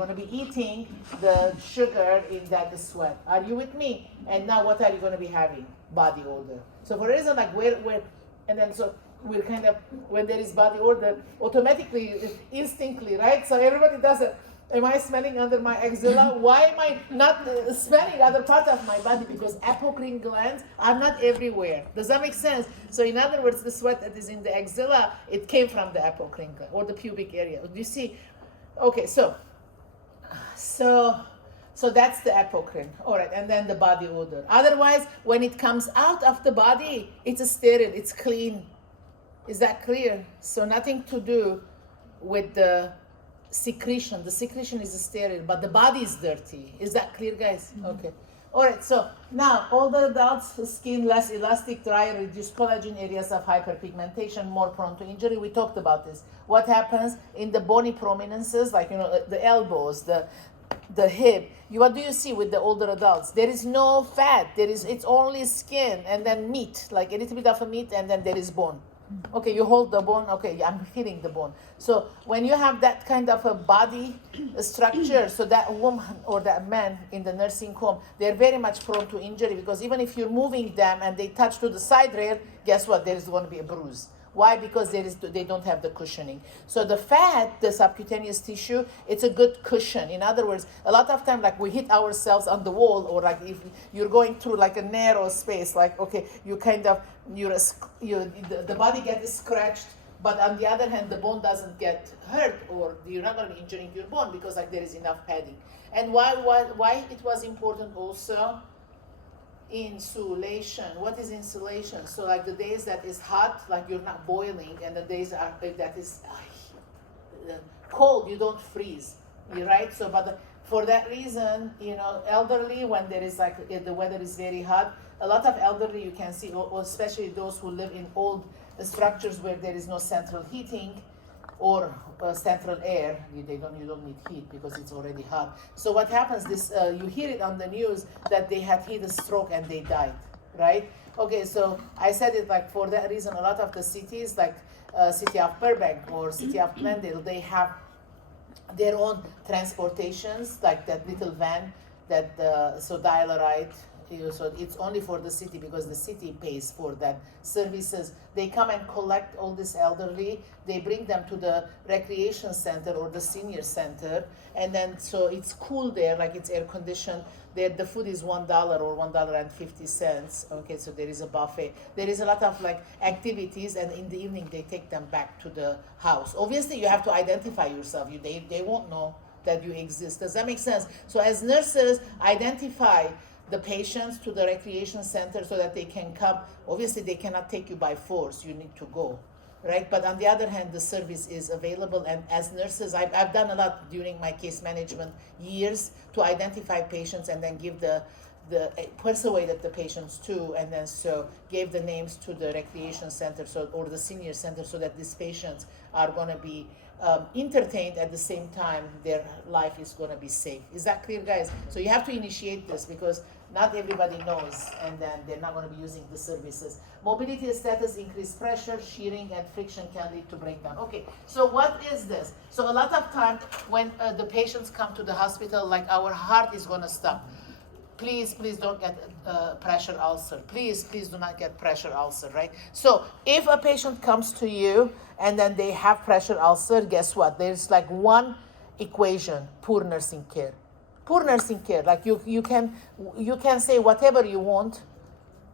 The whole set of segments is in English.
going to be eating the sugar in that sweat. Are you with me? And now what are you going to be having? Body odor. So for a reason like where, and then so we're kind of, when there is body odor, automatically, instinctively, right? So everybody does it. Am I smelling under my axilla? Why am I not smelling other part of my body? Because apocrine glands are not everywhere. Does that make sense? So in other words, the sweat that is in the axilla, it came from the apocrine gland or the pubic area. Do you see? Okay, so that's the apocrine. All right, and then the body odor. Otherwise, when it comes out of the body, it's sterile, it's clean. Is that clear? So nothing to do with the secretion. The secretion is sterile, but the body is dirty. Is that clear, guys? Mm-hmm. Okay. All right, so now older adults, skin less elastic, drier, reduced collagen, areas of hyperpigmentation, more prone to injury. We talked about this. What happens in the bony prominences, like the elbows, the hip? What do you see with the older adults? There is no fat. It's only skin and then meat, like a little bit of a meat, and then there is bone. Okay, you hold the bone. Okay, I'm feeling the bone. So when you have that kind of a body structure, so that woman or that man in the nursing home, they're very much prone to injury, because even if you're moving them and they touch to the side rail, guess what? There is going to be a bruise. Why? Because they don't have the cushioning. So the fat, the subcutaneous tissue, it's a good cushion. In other words, a lot of time, like we hit ourselves on the wall, or like if you're going through like a narrow space, like okay, you kind of the body gets scratched, but on the other hand, the bone doesn't get hurt, or you're not going to be injuring your bone because like there is enough padding. And why it was important also. Insulation. What is insulation? So like the days that is hot, like you're not boiling, and the days that is cold, you don't freeze. You're right. So, but for that reason, elderly, when there is like the weather is very hot, a lot of elderly you can see, especially those who live in old structures where there is no central heating or central air, you don't need heat because it's already hot. So what happens, you hear it on the news that they had heat stroke and they died, right? Okay, so I said it like for that reason, a lot of the cities, like city of Burbank or city of Glendale, they have their own transportations, like that little van that dial-a-ride. So it's only for the city, because the city pays for that services. They come and collect all this elderly. They bring them to the recreation center or the senior center, and then so it's cool there, like it's air conditioned. There the food is $1 or $1.50. Okay, so there is a buffet. There is a lot of like activities, and in the evening they take them back to the house. Obviously, you have to identify yourself. They won't know that you exist. Does that make sense? So as nurses, identify the patients to the recreation center so that they can come. Obviously, they cannot take you by force. You need to go, right? But on the other hand, the service is available. And as nurses, I've done a lot during my case management years to identify patients and then give persuaded the patients to, and then so gave the names to the recreation center or the senior center, so that these patients are going to be entertained at the same time their life is going to be safe. Is that clear, guys? So you have to initiate this, because not everybody knows, and then they're not going to be using the services. Mobility status, increased pressure, shearing, and friction can lead to breakdown. Okay, so what is this? So a lot of time when the patients come to the hospital, like our heart is going to stop. Please don't get pressure ulcer. Please do not get pressure ulcer, right? So if a patient comes to you and then they have pressure ulcer, guess what? There's like one equation: poor nursing care. Poor nursing care. Like you can say whatever you want,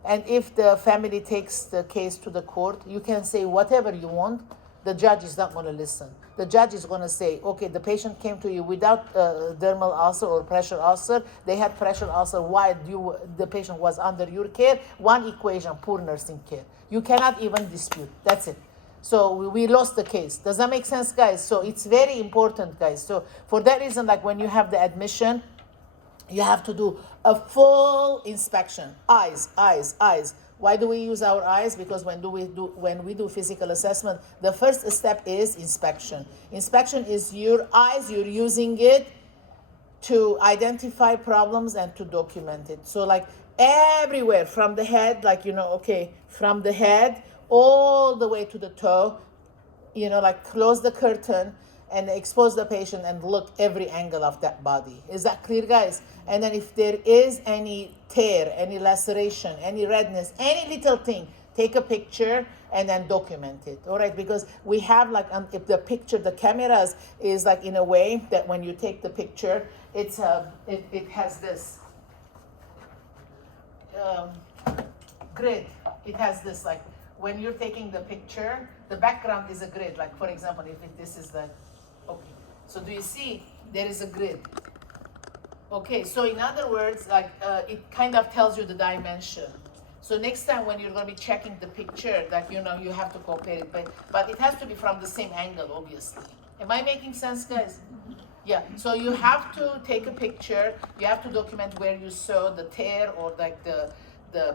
and if the family takes the case to the court, you can say whatever you want. The judge is not going to listen. The judge is going to say, okay, the patient came to you without dermal ulcer or pressure ulcer. They had pressure ulcer while the patient was under your care. One equation: poor nursing care. You cannot even dispute. That's it. So we lost the case. Does that make sense, guys? So it's very important, guys. So for that reason, like when you have the admission, you have to do a full inspection. Eyes. Why do we use our eyes? Because when we do physical assessment, the first step is inspection. Inspection is your eyes. You're using it to identify problems and to document it. So like everywhere from the head, like, from the head all the way to the toe, like close the curtain and expose the patient and look every angle of that body. Is that clear, guys? And then if there is any tear, any laceration, any redness, any little thing, take a picture and then document it. All right, because we have like if the picture, the cameras is like in a way that when you take the picture, it has this grid. It has this, like when you're taking the picture, the background is a grid. Like for example, if this is the, okay, so do you see there is a grid? Okay, so in other words, like it kind of tells you the dimension. So next time when you're going to be checking the picture, that you have to compare it, but it has to be from the same angle, obviously. Am I making sense, guys? Yeah, so you have to take a picture, you have to document where you saw the tear or like the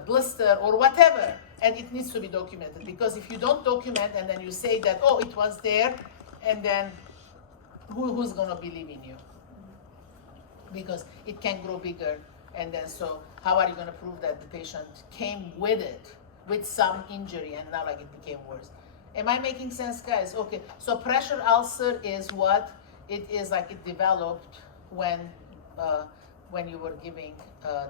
blister or whatever, and it needs to be documented, because if you don't document and then you say that, oh, it was there, and then who's going to believe in you? Because it can grow bigger, and then so how are you going to prove that the patient came with it, with some injury, and now like it became worse? Am I making sense, guys? Okay, so pressure ulcer is what? It is like it developed when you were giving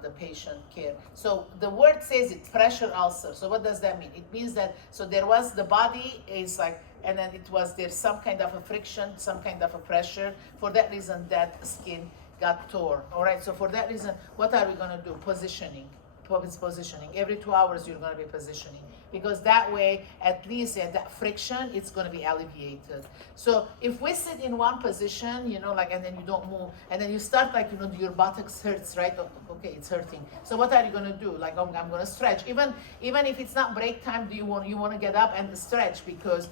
the patient care. So the word says it, pressure ulcer. So what does that mean? It means that, so there was, the body is like, and then there's some kind of a friction, some kind of a pressure. For that reason, that skin got torn. All right, so for that reason, what are we going to do? Positioning. Positioning. Every 2 hours, you're going to be positioning. Because that way, at least that friction, it's going to be alleviated. So if we sit in one position, like, and then you don't move, and then you start like, your buttocks hurts, right? Okay, it's hurting. So what are you going to do? Like, I'm going to stretch. Even if it's not break time, you want to get up and stretch, because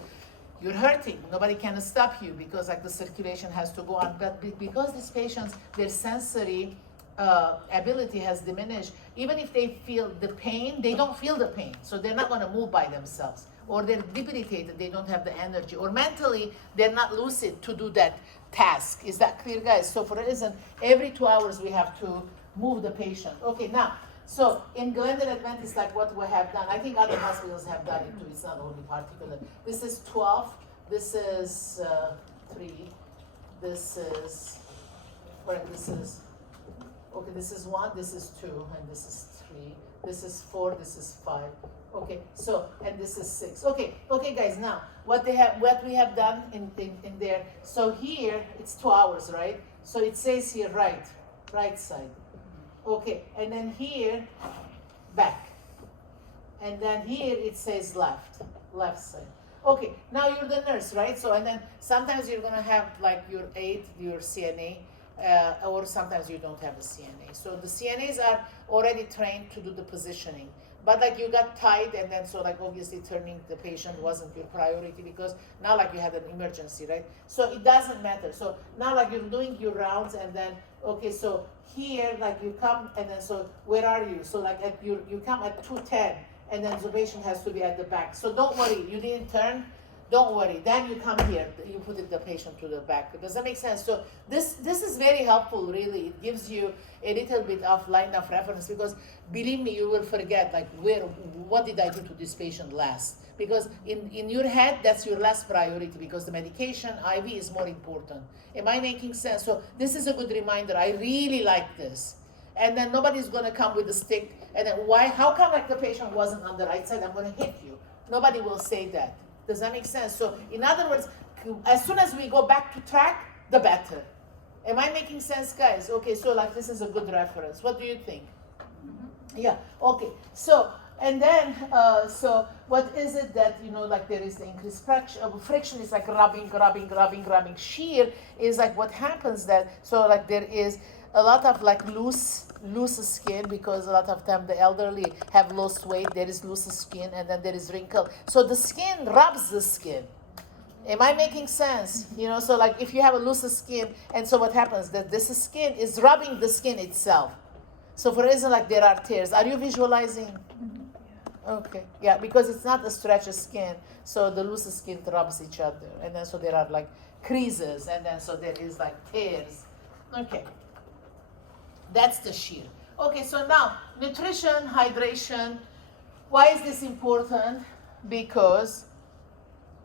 you're hurting. Nobody can stop you, because like the circulation has to go on. But because these patients, their sensory ability has diminished, even if they feel the pain, they don't feel the pain. So they're not going to move by themselves. Or they're debilitated, they don't have the energy. Or mentally, they're not lucid to do that task. Is that clear, guys? So for a reason, every 2 hours we have to move the patient. Okay, now, so in Glendale Adventist, like what we have done, I think other hospitals have done it too. It's not only particular. This is 12. This is 3. This is, okay, this is 1, this is 2, and this is 3. This is 4, this is 5. Okay, so, and this is 6. Okay, guys, now, what we have done in there, so here, it's 2 hours, right? So it says here, right side. Okay, and then here, back. And then here, it says left side. Okay, now you're the nurse, right? So, and then sometimes you're gonna have like your aide, your CNA, or sometimes you don't have a CNA. So the CNAs are already trained to do the positioning. But like you got tied, and then so like obviously turning the patient wasn't your priority, because now like you had an emergency, right? So it doesn't matter. So now like you're doing your rounds, and then, okay, so here like you come, and then so where are you? So like you come at 2:10, and then the patient has to be at the back. So don't worry, you didn't turn. Don't worry. Then you come here. You put the patient to the back. Does that make sense? So this is very helpful, really. It gives you a little bit of line of reference, because believe me, you will forget like what did I do to this patient last? Because in your head, that's your last priority, because the medication, IV, is more important. Am I making sense? So this is a good reminder. I really like this. And then nobody's going to come with a stick. And then how come like the patient wasn't on the right side? I'm going to hit you. Nobody will say that. Does that make sense? So in other words, as soon as we go back to track, the better. Am I making sense, guys? Okay, so like this is a good reference. What do you think? Mm-hmm. Yeah, okay. So, and then, so what is it that, like there is the increased friction is like rubbing. Shear is like what happens that, so like there is a lot of like loose skin, because a lot of time the elderly have lost weight, there is loose skin, and then there is wrinkle. So the skin rubs the skin. Am I making sense? So like if you have a loose skin, and so what happens, that this skin is rubbing the skin itself. So for reason like there are tears. Are you visualizing? Okay, yeah, because it's not a stretched skin, so the loose skin rubs each other, and then so there are like creases, and then so there is like tears. Okay. That's the shear. Okay, so now, nutrition, hydration. Why is this important? Because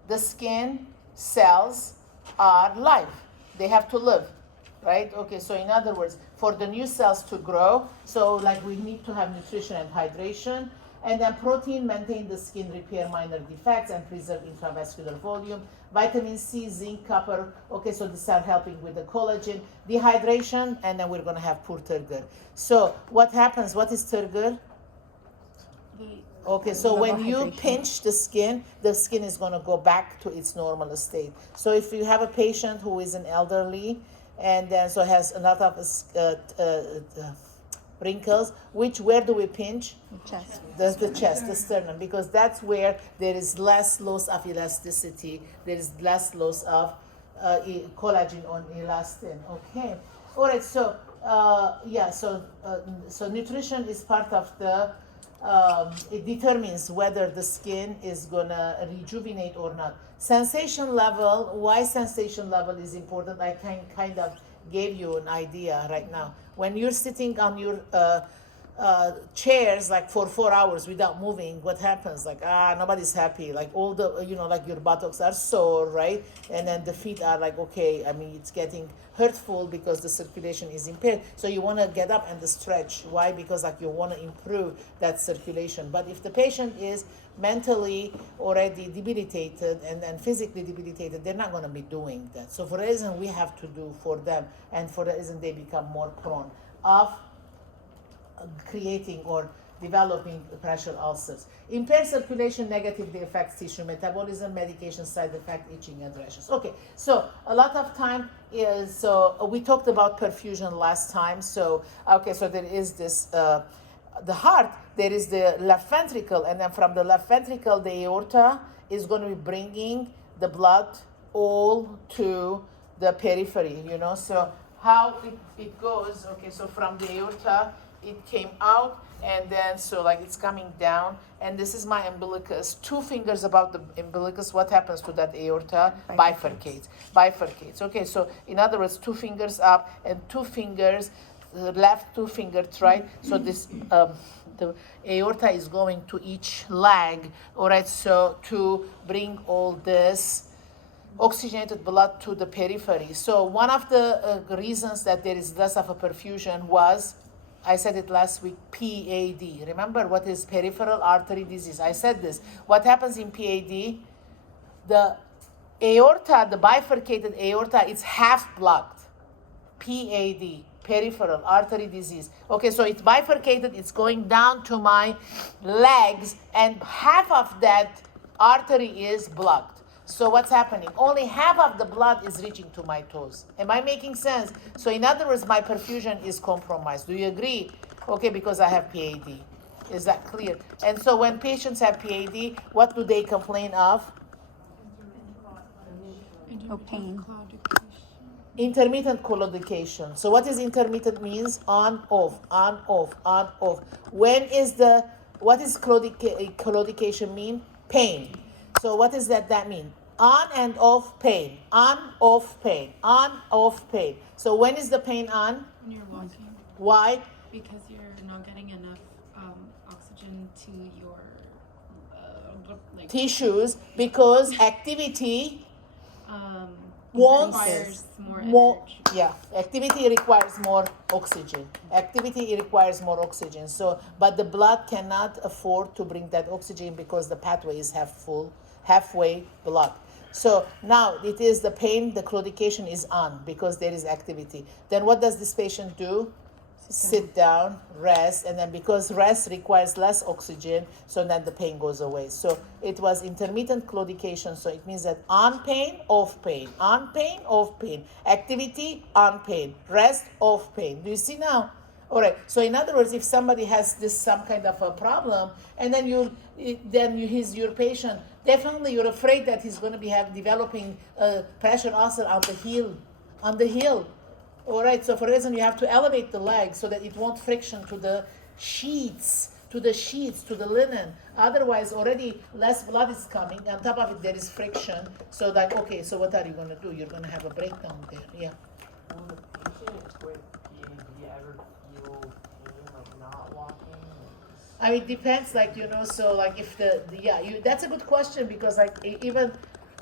the skin cells are live. They have to live, right? Okay, so in other words, for the new cells to grow, so like we need to have nutrition and hydration, and then protein maintain the skin, repair minor defects, and preserve intravascular volume. Vitamin C, zinc, copper. Okay, so these are helping with the collagen, dehydration, and then we're gonna have poor turgor. So what happens? What is turgor? Okay, so when you pinch the skin is going to go back to its normal state. So if you have a patient who is an elderly and then so has a lot of wrinkles, where do we pinch? The chest. The chest, the sternum, because that's where there is less loss of elasticity, there is less loss of collagen on elastin. Okay, all right. So so nutrition is part of the. It determines whether the skin is gonna rejuvenate or not. Sensation level. Why sensation level is important? I kind of gave you an idea right now. When you're sitting on your chairs like for 4 hours without moving, what happens? Like nobody's happy. Like all the like your buttocks are sore, right? And then the feet are like okay. I mean it's getting hurtful because the circulation is impaired. So you want to get up and stretch. Why? Because like you want to improve that circulation. But if the patient is mentally already debilitated and physically debilitated, they're not going to be doing that. So for that reason, we have to do for them, and for that reason, they become more prone of creating or developing pressure ulcers. Impaired circulation negatively affects tissue metabolism, medication side effect, itching, and rashes. Okay, so a lot of time is, so we talked about perfusion last time. So, okay, so there is this, the heart, there is the left ventricle, and then from the left ventricle, the aorta is going to be bringing the blood all to the periphery, So how it goes, okay, so from the aorta, it came out, and then so like it's coming down, and this is my umbilicus. 2 fingers above the umbilicus, what happens to that aorta? Bifurcates. Okay, so in other words, 2 fingers up and 2 fingers left, 2 fingers right. So this the aorta is going to each leg, all right, so to bring all this oxygenated blood to the periphery. So one of the reasons that there is less of a perfusion was, I said it last week, PAD. Remember what is peripheral artery disease? I said this. What happens in PAD? The aorta, the bifurcated aorta, it's half blocked. PAD, peripheral artery disease. Okay, so it's bifurcated, it's going down to my legs, and half of that artery is blocked. So what's happening? Only half of the blood is reaching to my toes. Am I making sense? So in other words, my perfusion is compromised. Do you agree? Okay, because I have PAD. Is that clear? And so when patients have PAD, what do they complain of? No pain. Intermittent claudication. So what is intermittent means? On, off, on, off, on, off. What is claudication mean? Pain. So what does that mean? On and off pain. On, off pain. On, off pain. So when is the pain on? When you're walking. Why? Because you're not getting enough oxygen to your tissues, because activity requires more energy. Yeah, activity requires more oxygen. So, but the blood cannot afford to bring that oxygen because the pathway is halfway blocked. So now it is the pain, the claudication is on because there is activity. Then what does this patient do? Sit down, rest, and then because rest requires less oxygen, so then the pain goes away. So it was intermittent claudication, so it means that on pain, off pain, on pain, off pain, activity, on pain, rest, off pain. Do you see now? All right. So in other words, if somebody has some kind of a problem, and then he's your patient, definitely you're afraid that he's going to be developing a pressure ulcer on the heel. All right, so for reason you have to elevate the leg so that it won't friction to the sheets, to the linen. Otherwise, already less blood is coming. On top of it, there is friction. So that, okay, so what are you going to do? You're going to have a breakdown there, yeah. Will the patient with PAD ever feel pain, like not walking? I mean, it depends, so if that's a good question because even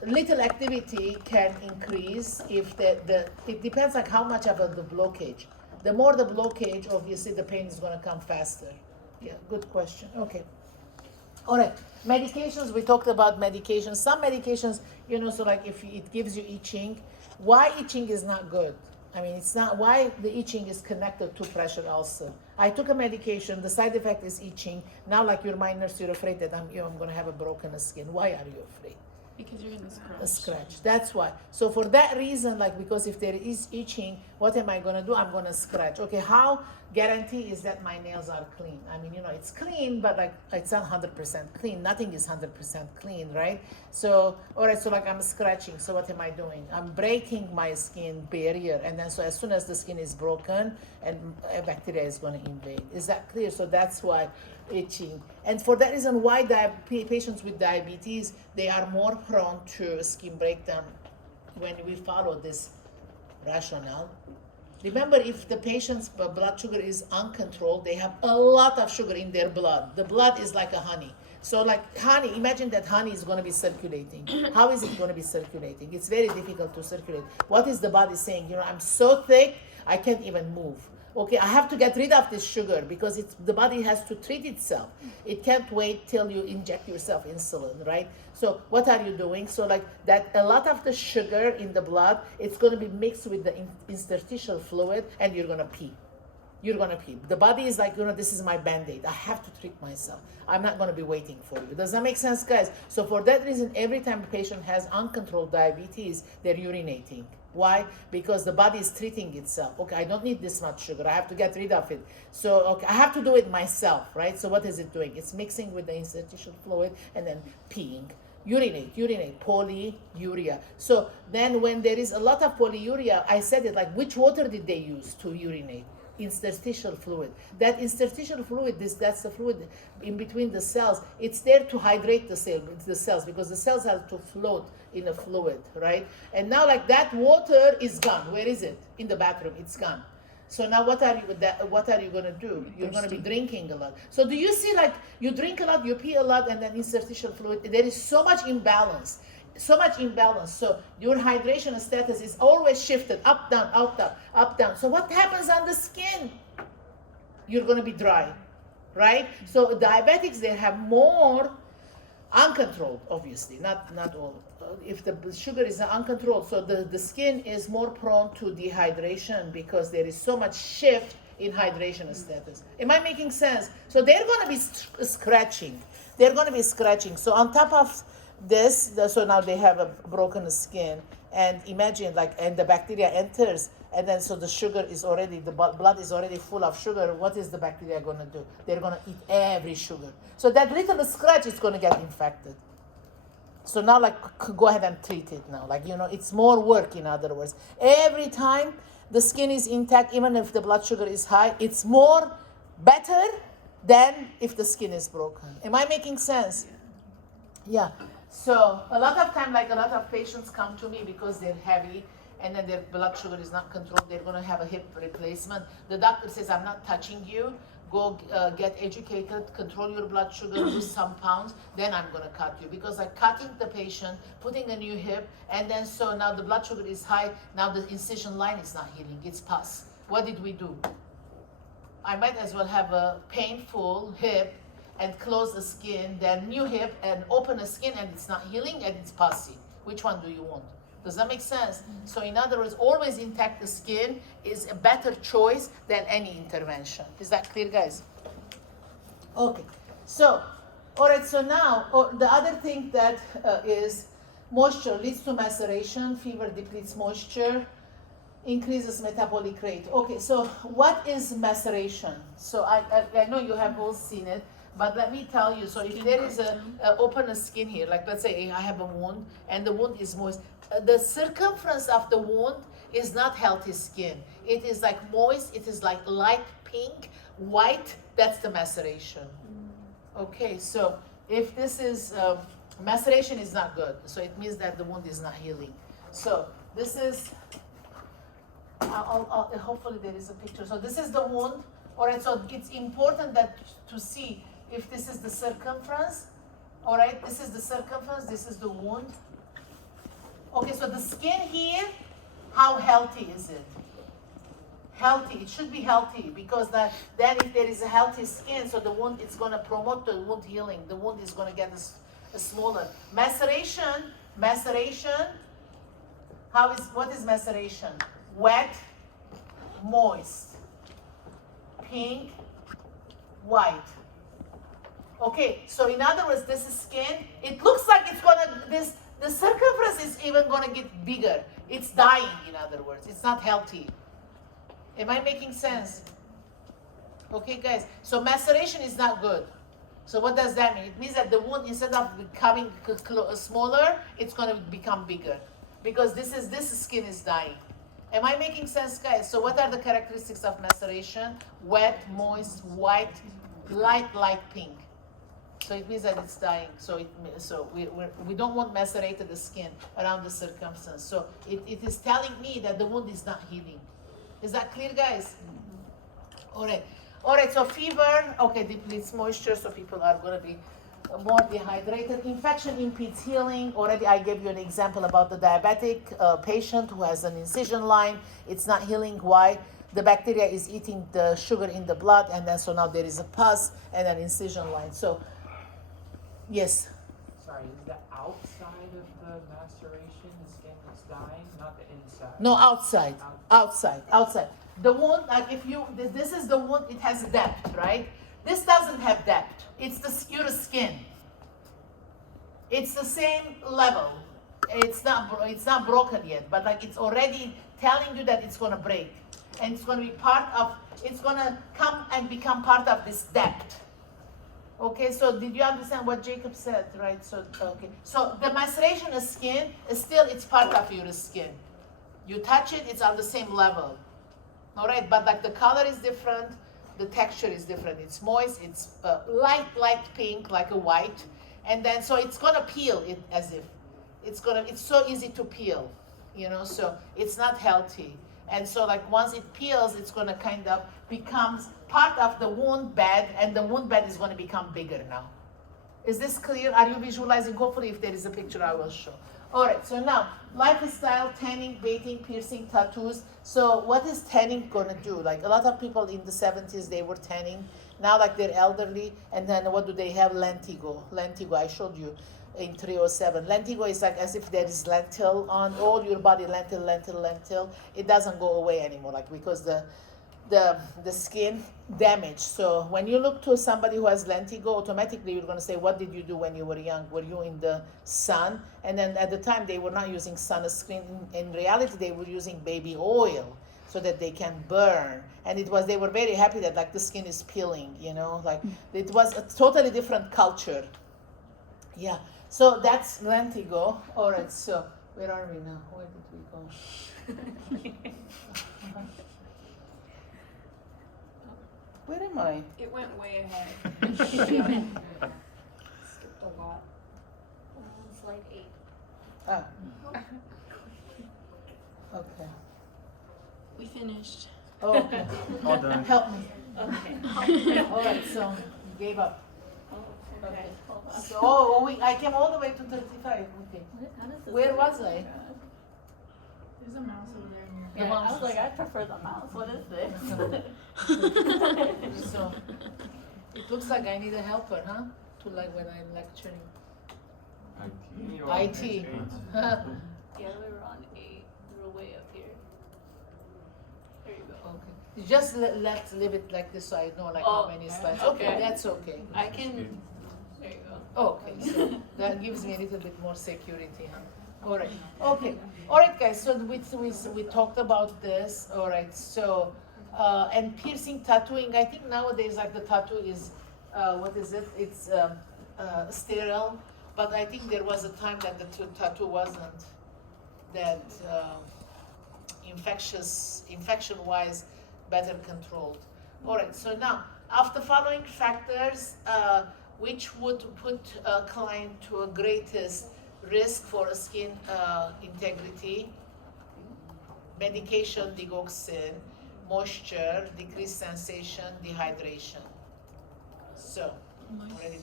little activity can increase if it depends like how much of the blockage. The more the blockage, obviously the pain is going to come faster. Yeah, good question. Okay. All right, medications, we talked about medications. Some medications, so like if it gives you itching, why itching is not good? I mean, it's not, why the itching is connected to pressure ulcer. I took a medication, the side effect is itching. Now like you're my nurse, you're afraid that I'm going to have a broken skin. Why are you afraid? Because you're gonna scratch. A scratch. That's why. So for that reason, like because if there is itching, what am I gonna do? I'm gonna scratch. Okay, how guarantee is that my nails are clean? I mean, it's clean, but like it's not 100% clean. Nothing is 100% clean, right? So, all right, so like I'm scratching. So what am I doing? I'm breaking my skin barrier, and then so as soon as the skin is broken, and bacteria is gonna invade. Is that clear? So that's why itching. And for that reason, why patients with diabetes, they are more prone to skin breakdown when we follow this rationale. Remember, if the patient's blood sugar is uncontrolled, they have a lot of sugar in their blood. The blood is like a honey. So like honey, imagine that honey is going to be circulating. How is it going to be circulating? It's very difficult to circulate. What is the body saying? I'm so thick, I can't even move. Okay, I have to get rid of this sugar because the body has to treat itself. It can't wait till you inject yourself insulin, right? So what are you doing? So like that, a lot of the sugar in the blood, it's going to be mixed with the interstitial fluid, and you're going to pee. You're going to pee. The body is like, this is my Band-Aid. I have to treat myself. I'm not going to be waiting for you. Does that make sense, guys? So for that reason, every time a patient has uncontrolled diabetes, they're urinating. Why? Because the body is treating itself. Okay, I don't need this much sugar. I have to get rid of it. So, okay, I have to do it myself, right? So what is it doing? It's mixing with the interstitial fluid and then peeing. Urinate, polyuria. So then when there is a lot of polyuria, I said it like, which water did they use to urinate? Interstitial fluid. That interstitial fluid, that's the fluid in between the cells. It's there to hydrate the cells because the cells have to float in a fluid, right? And now like that water is gone. Where is it? In the bathroom. It's gone. So now what are you going to do? You're going to be drinking a lot. So do you see like you drink a lot, you pee a lot, and then interstitial fluid, there is so much imbalance. So your hydration status is always shifted up, down, up, down, up, down. So what happens on the skin? You're going to be dry, right? So diabetics, they have more uncontrolled, obviously, not all. If the sugar is uncontrolled, so the skin is more prone to dehydration because there is so much shift in hydration status. Am I making sense? So they're going to be scratching. So on top of this, so now they have a broken skin, and imagine and the bacteria enters, and then so the sugar is already, the blood is already full of sugar. What is the bacteria going to do? They're going to eat every sugar. So that little scratch is going to get infected. So now go ahead and treat it now. It's more work, in other words. Every time the skin is intact, even if the blood sugar is high, it's more better than if the skin is broken. Am I making sense? Yeah. So a lot of time, a lot of patients come to me because they're heavy and then their blood sugar is not controlled. They're going to have a hip replacement. The doctor says, I'm not touching you. Go get educated, control your blood sugar, lose some pounds, then I'm going to cut you. Because cutting the patient, putting a new hip, and then so now the blood sugar is high, now the incision line is not healing, it's pus. What did we do? I might as well have a painful hip and close the skin, then new hip and open the skin and it's not healing and it's pussy. Which one do you want? Does that make sense? Mm-hmm. So in other words, always intact the skin is a better choice than any intervention. Is that clear, guys? Okay. So, all right, so now the other thing that is moisture leads to maceration, fever depletes moisture, increases metabolic rate. Okay, so what is maceration? So I know you have all seen it. But let me tell you, so if there is a open skin here, let's say I have a wound and the wound is moist, the circumference of the wound is not healthy skin. It is moist, it is light pink, white, that's the maceration. Okay, so if this is, maceration is not good, so it means that the wound is not healing. So this is, hopefully there is a picture. So this is the wound, all right, so it's important to see if this is the circumference, all right, this is the circumference, this is the wound, Okay, so the skin here, how healthy is it? Healthy, it should be healthy because then if there is a healthy skin, so the wound, it's going to promote the wound healing. The wound is going to get a smaller. Maceration, what is maceration? Wet, moist, pink, white. Okay, so in other words, this skin, it looks like it's gonna, the circumference is even gonna get bigger. It's dying, in other words. It's not healthy. Am I making sense? Okay, guys, so maceration is not good. So what does that mean? It means that the wound, instead of becoming smaller, it's gonna become bigger. Because this skin is dying. Am I making sense, guys? So what are the characteristics of maceration? Wet, moist, white, light pink. So it means that it's dying. So we don't want macerated skin around the circumference. So it is telling me that the wound is not healing. Is that clear, guys? All right, so fever, okay, depletes moisture, so people are going to be more dehydrated. Infection impedes healing. Already I gave you an example about the diabetic patient who has an incision line. It's not healing. Why? The bacteria is eating the sugar in the blood, and then so now there is a pus and an incision line. So, yes? Sorry, is the outside of the maceration the skin that's dying, not the inside? No, outside. The wound, like if you, this is the wound, it has depth, right? This doesn't have depth. It's your skin. It's the same level. It's not broken yet, but like it's already telling you that it's gonna break. And it's gonna be it's gonna come and become part of this depth. Okay, so did you understand what Jacob said, right? So, okay. So the maceration of skin is still, it's part of your skin. You touch it, it's on the same level. All right, but like the color is different, the texture is different. It's moist, it's light pink, like a white. And then, so it's gonna peel it as if. It's so easy to peel, so it's not healthy. And so like once it peels, it's gonna kind of becomes part of the wound bed, and the wound bed is gonna become bigger now. Is this clear? Are you visualizing? Hopefully if there is a picture, I will show. All right, so now, lifestyle, tanning, baiting, piercing, tattoos. So what is tanning gonna do? Like a lot of people in the 70s, they were tanning. Now like they're elderly, and then what do they have? Lentigo, I showed you in 307. Lentigo is like as if there is lentil on all your body, lentil. It doesn't go away anymore, like because the skin damage. So when you look to somebody who has lentigo, automatically you're going to say, what did you do when you were young? Were you in the sun? And then at the time they were not using sunscreen. In reality, they were using baby oil so that they can burn. And they were very happy that like the skin is peeling, like it was a totally different culture. Yeah. So that's lentigo. All right. So where are we now? Where did we go? Where am I? It went way ahead. Skipped a lot. Slide 8. Ah. Okay. We finished. Oh, okay. All done. Help me. Okay. All right, so you gave up. Oh, okay. Hold on. So I came all the way to 35. Okay. How does this Where work? was I? There's a mouse over there. Yeah, I was like, I prefer the mouse. What is this? So it looks like I need a helper, huh? To like when I'm lecturing. IT. Yeah, we were on 8. We were way up here. There you go. Okay. Just let's leave it like this so I know like how many slides. Okay, okay. that's okay. I can. There you go. Okay, so that gives me a little bit more security, huh? All right. Okay. All right, guys. So we talked about this. All right. So and piercing, tattooing. I think nowadays like the tattoo is what is it? It's sterile. But I think there was a time that the tattoo wasn't that infection-wise better controlled. All right. So now, of the following factors, which would put a client to a greatest risk for skin integrity: medication, digoxin, moisture, decreased sensation, dehydration. So Already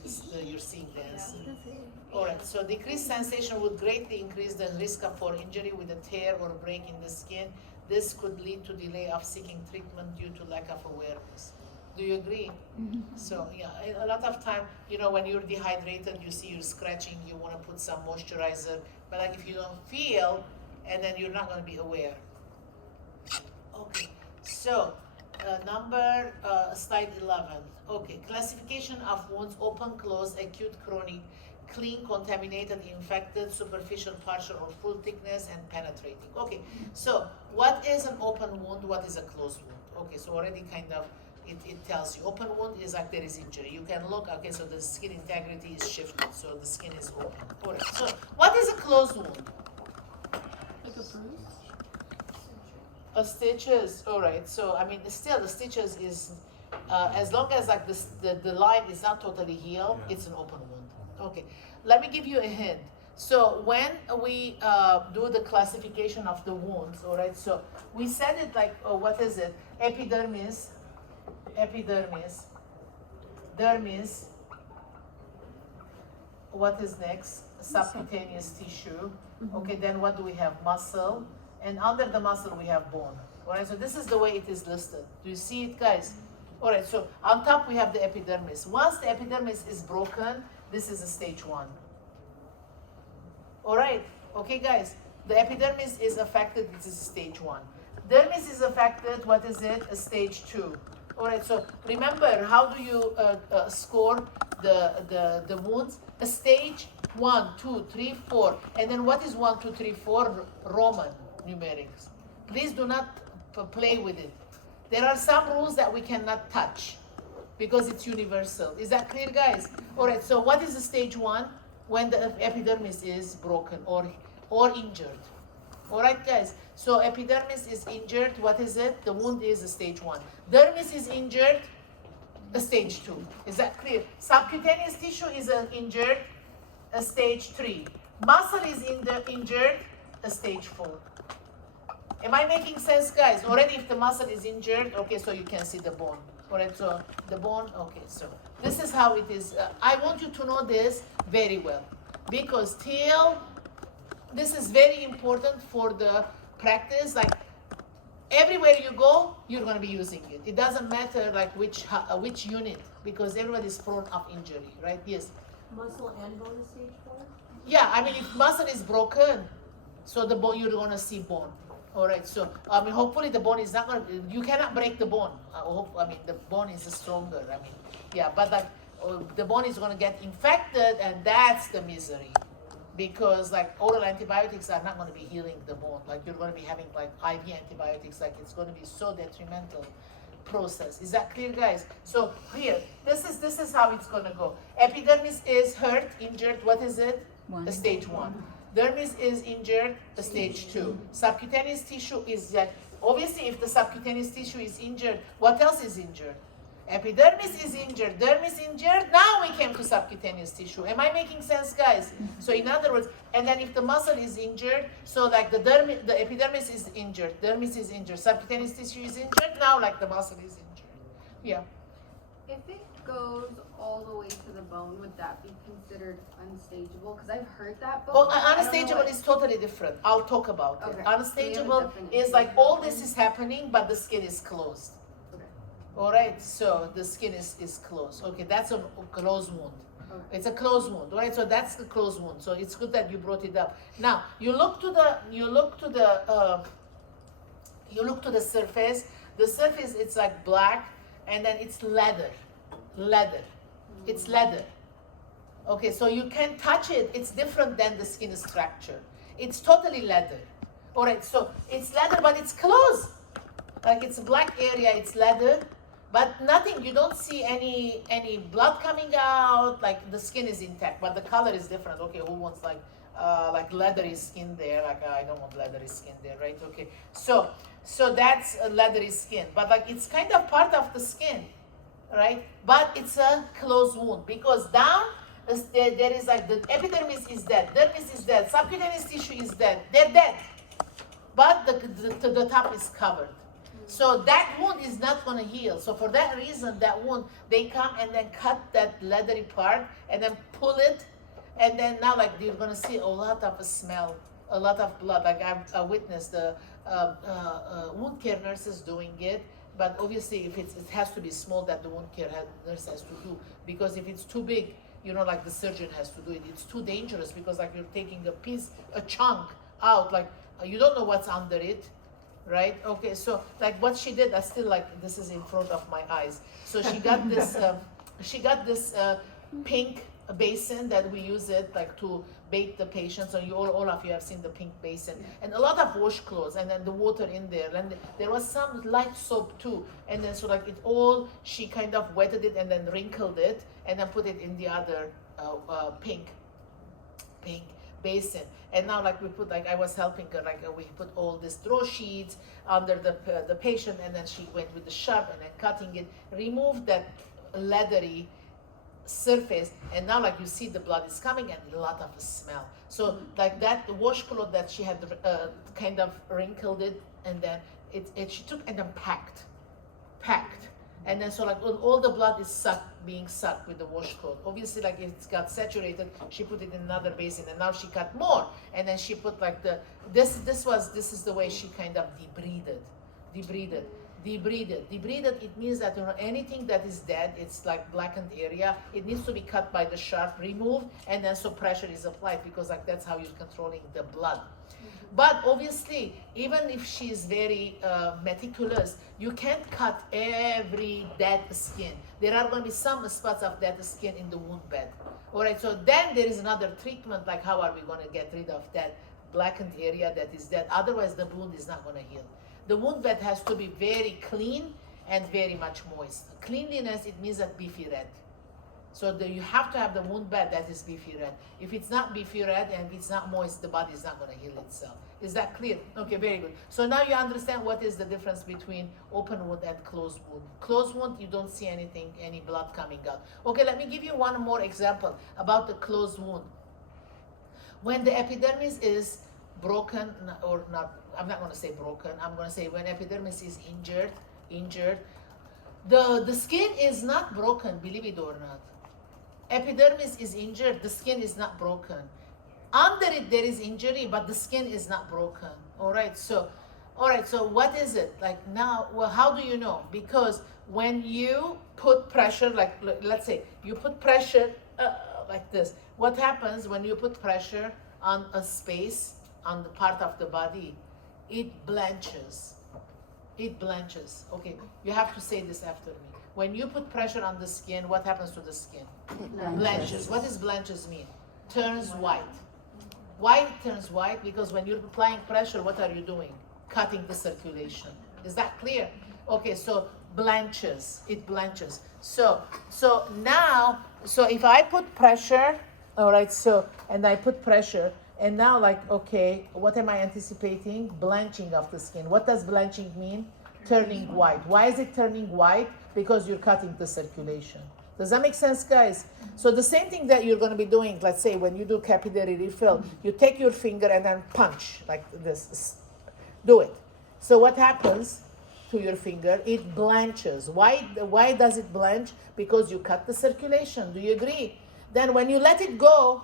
you're seeing this. Yeah. Alright, so decreased sensation would greatly increase the risk for injury with a tear or break in the skin. This could lead to delay of seeking treatment due to lack of awareness. Do you agree? So yeah, a lot of time, when you're dehydrated, you see you're scratching, you want to put some moisturizer, but like if you don't feel, and then you're not going to be aware. Okay, so slide 11. Okay, classification of wounds: open, closed, acute, chronic, clean, contaminated, infected, superficial, partial, or full thickness, and penetrating. Okay, so what is an open wound? What is a closed wound? Okay, so already kind of it tells you. Open wound is like there is injury. You can look, okay, so the skin integrity is shifted, so the skin is open. All right, so what is a closed wound? Like a bruise? Stitches, all right, so I mean, still the stitches is, as long as like the line is not totally healed, it's an open wound. Okay, let me give you a hint. So when we do the classification of the wounds, all right, so we said it like, what is it? Epidermis, dermis, what is next? Subcutaneous tissue. Okay, then what do we have? Muscle, and under the muscle we have bone. All right, so this is the way it is listed. Do you see it, guys? All right, so on top we have the epidermis. Once the epidermis is broken, this is a stage 1. All right, okay, guys, the epidermis is affected, this is stage 1. Dermis is affected, what is it? A stage 2. All right, so remember, how do you score the wounds? A stage 1, 2, 3, 4. And then what is 1, 2, 3, 4? Roman numerics. Please do not play with it. There are some rules that we cannot touch because it's universal. Is that clear, guys? All right, so what is the stage 1? When the epidermis is broken or injured. All right, guys, so epidermis is injured. What is it? The wound is a stage 1. Dermis is injured, a stage 2. Is that clear? Subcutaneous tissue is injured, a stage 3. Muscle is injured, a stage 4. Am I making sense, guys? Already if the muscle is injured, okay, so you can see the bone. All right, so the bone, okay, so this is how it is. I want you to know this very well because this is very important for the practice. Like everywhere you go, you're going to be using it. It doesn't matter like which unit because everybody is prone of injury, right? Yes. Muscle and bone is stage 4? Yeah, I mean if muscle is broken, so the bone you're going to see bone. All right, so I mean, hopefully the bone is not going to. You cannot break the bone. I mean, the bone is stronger. I mean, yeah, but like the bone is going to get infected, and that's the misery, because like oral antibiotics are not going to be healing the bone. Like you're going to be having like IV antibiotics. Like it's going to be so detrimental process. Is that clear, guys? So here, this is how it's going to go. Epidermis is hurt, injured. What is it? A stage 1. Dermis is injured, a stage 2. Subcutaneous tissue is obviously if the subcutaneous tissue is injured, what else is injured? Epidermis is injured, dermis injured, now we came to subcutaneous tissue. Am I making sense, guys? So in other words, and then if the muscle is injured, so like the epidermis is injured, dermis is injured, subcutaneous tissue is injured, now like the muscle is injured. Yeah. If it goes all the way to the bone, would that be considered unstageable? Because I've heard that before. Well, unstageable is totally different. I'll talk about it. Okay. Unstageable is like all this is happening, but the skin is closed. Okay. All right, so the skin is closed. Okay, that's a closed wound. Okay. It's a closed wound, right? So that's the closed wound. So it's good that you brought it up. Now you look to the surface. The surface it's like black, and then it's leather. It's leather. Okay, so you can touch it. It's different than the skin structure. It's totally leather. All right, so it's leather, but it's closed. Like it's a black area, it's leather, but nothing. You don't see any blood coming out. Like the skin is intact, but the color is different. Okay, who wants like leathery skin there? Like I don't want leathery skin there, right? Okay, so that's a leathery skin, but like it's kind of part of the skin, right? But it's a closed wound because down there is like the epidermis is dead, dermis is dead, subcutaneous tissue is dead. They're dead, but the top is covered. So that wound is not going to heal. So for that reason, that wound, they come and then cut that leathery part and then pull it, and then now like you're going to see a lot of smell, a lot of blood. Like I've witnessed the wound care nurses doing it, but obviously if it has to be small, that the wound care nurse has to do, because if it's too big, you know, like the surgeon has to do it. It's too dangerous because like you're taking a chunk out, like you don't know what's under it, right? Okay, so like what she did, I still like, this is in front of my eyes. So she got this, pink basin that we use it like to bathe the patients. So you all of you have seen the pink basin, and a lot of washcloths, and then the water in there, and there was some light soap too. And then so like it all, she kind of wetted it and then wrinkled it and then put it in the other pink basin. And now like we put, like I was helping her, like we put all these throw sheets under the patient, and then she went with the sharp and then cutting it, removed that leathery surface, and now like you see the blood is coming and a lot of smell. So like that washcloth that she had kind of wrinkled it, and then she took and then packed, and then so like all the blood is being sucked with the washcloth. Obviously like it's got saturated, she put it in another basin, and now she cut more, and then she put like this is the way she kind of debrided it. It means that, you know, anything that is dead, it's like blackened area, it needs to be cut by the sharp, removed, and then so pressure is applied, because like that's how you're controlling the blood. But obviously, even if she's very meticulous, you can't cut every dead skin. There are going to be some spots of dead skin in the wound bed. All right, so then there is another treatment, like how are we going to get rid of that blackened area that is dead? Otherwise, the wound is not going to heal. The wound bed has to be very clean and very much moist. Cleanliness, it means that beefy red. So you have to have the wound bed that is beefy red. If it's not beefy red and it's not moist, the body is not going to heal itself. Is that clear? Okay, very good. So now you understand what is the difference between open wound and closed wound. Closed wound, you don't see anything, any blood coming out. Okay, let me give you one more example about the closed wound. When the epidermis is broken, or not, I'm not going to say broken, I'm going to say when epidermis is injured, the skin is not broken, believe it or not. Epidermis is injured, the skin is not broken. Under it there is injury, but the skin is not broken. All right, so what is it? Like now, well, how do you know? Because when you put pressure, like let's say you put pressure like this, what happens when you put pressure on a space, on the part of the body? It blanches. Okay, you have to say this after me. When you put pressure on the skin, what happens to the skin? Blanches. What does blanches mean? Turns white. Why it turns white? Because when you're applying pressure, what are you doing? Cutting the circulation. Is that clear? Okay, so blanches. It blanches. So now, if I put pressure, all right, and I put pressure, and now like, okay, what am I anticipating? Blanching of the skin. What does blanching mean? Turning white. Why is it turning white? Because you're cutting the circulation. Does that make sense, guys? So the same thing that you're going to be doing, let's say when you do capillary refill, you take your finger and then punch like this. Do it. So what happens to your finger? It blanches. Why does it blanch? Because you cut the circulation. Do you agree? Then when you let it go,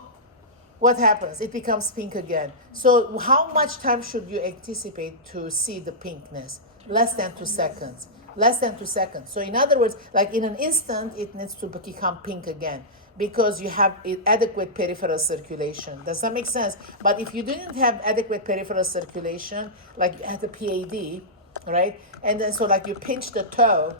what happens? It becomes pink again. So how much time should you anticipate to see the pinkness? Less than 2 seconds. Less than 2 seconds. So in other words, like in an instant, it needs to become pink again because you have adequate peripheral circulation. Does that make sense? But if you didn't have adequate peripheral circulation, like you had a PAD, right? And then so like you pinch the toe,